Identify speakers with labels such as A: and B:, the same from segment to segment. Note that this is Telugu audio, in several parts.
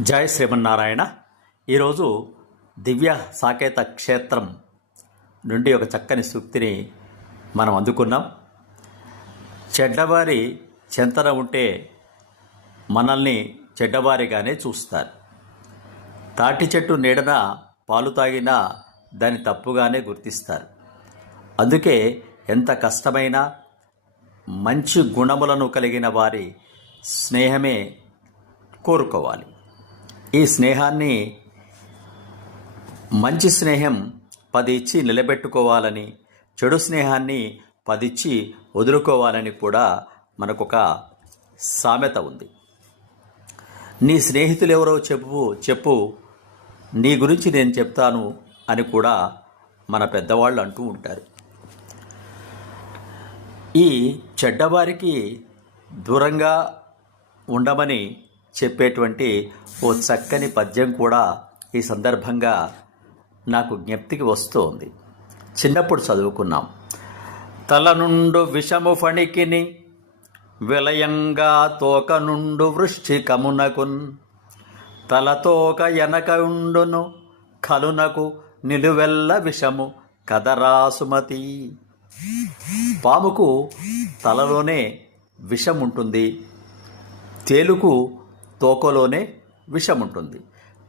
A: జయ శ్రీమన్నారాయణ. ఈరోజు దివ్య సాకేత క్షేత్రం నుండి ఒక చక్కని సూక్తిని మనం అందుకున్నాం. చెడ్డవారి చెంతన ఉంటే మనల్ని చెడ్డవారిగానే చూస్తారు. తాటి చెట్టు నీడన పాలు తాగినా దాన్ని తప్పుగానే గుర్తిస్తారు. అందుకే ఎంత కష్టమైనా మంచి గుణములను కలిగిన వారి స్నేహమే కోరుకోవాలి. ఈ స్నేహాన్ని మంచి స్నేహం పది ఇచ్చి నిలబెట్టుకోవాలని చెడు స్నేహాన్ని పదిచ్చి వదులుకోవాలని కూడా మనకొక సామెత ఉంది. నీ స్నేహితులు ఎవరో చెప్పు చెప్పు నీ గురించి నేను చెప్తాను అని కూడా మన పెద్దవాళ్ళు అంటూ ఉంటారు. ఈ చెడ్డవారికి దూరంగా ఉండమని చెప్పేటువంటి ఓ చక్కని పద్యం కూడా ఈ సందర్భంగా నాకు జ్ఞప్తికి వస్తోంది. చిన్నప్పుడు చదువుకున్నాం. తల నుండు విషము ఫణికిని విలయంగా తోక నుండు వృష్టికమునకున్ తలతోక ఎనక కలునకు నిలువెల్ల విషము కదరాసుమతి. పాముకు తలలోనే విషం ఉంటుంది తేలుకు తోకలోనే విషం ఉంటుంది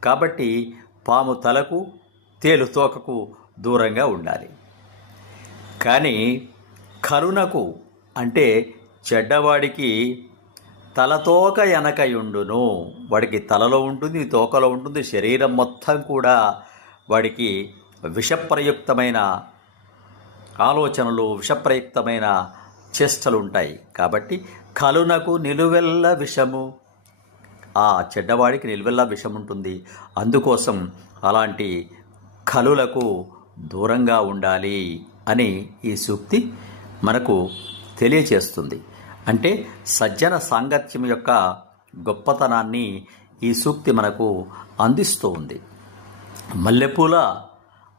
A: కాబట్టి పాము తలకు తేలు తోకకు దూరంగా ఉండాలి. కానీ కరుణకు అంటే చెడ్డవాడికి తలతోక వెనకయుండును వాడికి తలలో ఉంటుంది తోకలో ఉంటుంది శరీరం మొత్తం కూడా వాడికి విషప్రయుక్తమైన ఆలోచనలు విషప్రయుక్తమైన చేష్టలు ఉంటాయి కాబట్టి కలునకు నిలువెల్ల విషము ఆ చెడ్డవాడికి నిలువెల్లా విషం ఉంటుంది అందుకోసం అలాంటి కలులకు దూరంగా ఉండాలి అని ఈ సూక్తి మనకు తెలియచేస్తుంది. అంటే సజ్జన సాంగత్యం యొక్క గొప్పతనాన్ని ఈ సూక్తి మనకు అందిస్తూ ఉంది. మల్లెపూల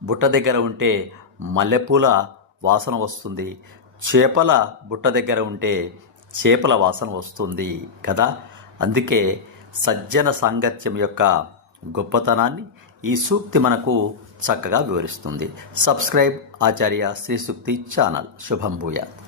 A: బుట్ట దగ్గర ఉంటే మల్లెపూల వాసన వస్తుంది. చేపల బుట్ట దగ్గర ఉంటే చేపల వాసన వస్తుంది కదా. అందుకే సజ్జన సాంగత్యం యొక్క గొప్పతనాన్ని ఈ సూక్తి మనకు చక్కగా వివరిస్తుంది. సబ్స్క్రైబ్ ఆచార్య శ్రీ సూక్తి ఛానల్. శుభం భూయాత్.